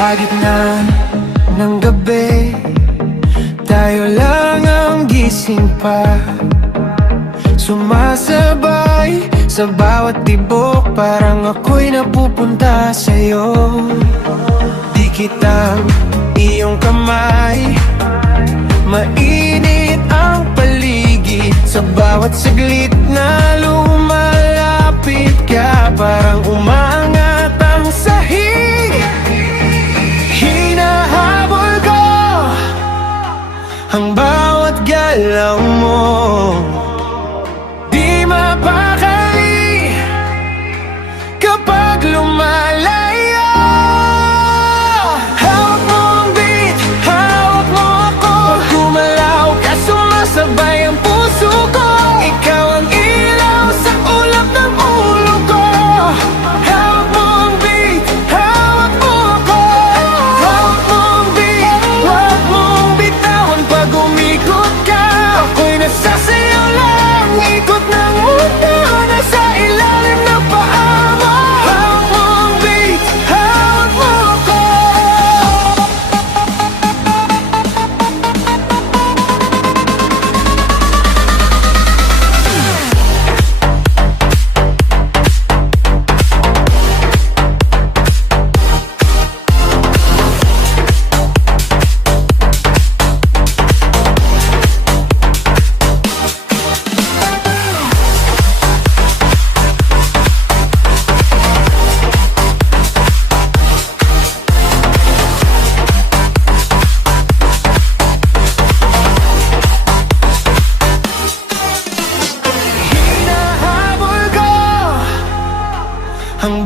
Sa gitna ng gabi, tayo lang ang gising pa, sumasabay sa bawat tibok. Parang ako'y napupunta sa'yo. Dikit ang iyong kamay, mainit ang paligid. Sa bawat saglit na lumalapit ka, parang umaangat ang sahig. Hinahabol ko ang bawat galaw mo, di mapakali kapag lumalayo. Hawak mo ang beat, hawak mo ako. Pag gumalaw ka, sumasabay ang puso ko. Ikaw ang ilaw sa ulap ng ulo ko. Hawak mo ang beat, hawak mo ako. Hawak mo ang beat, huwag mong bitawan. Pag umikot ka, ako'y nasasayaw lang. Ikot ng mundo, nasa ilalim ng paa mo. Hawak mo ang beat, hawak mo ako. Hinahabol ko ang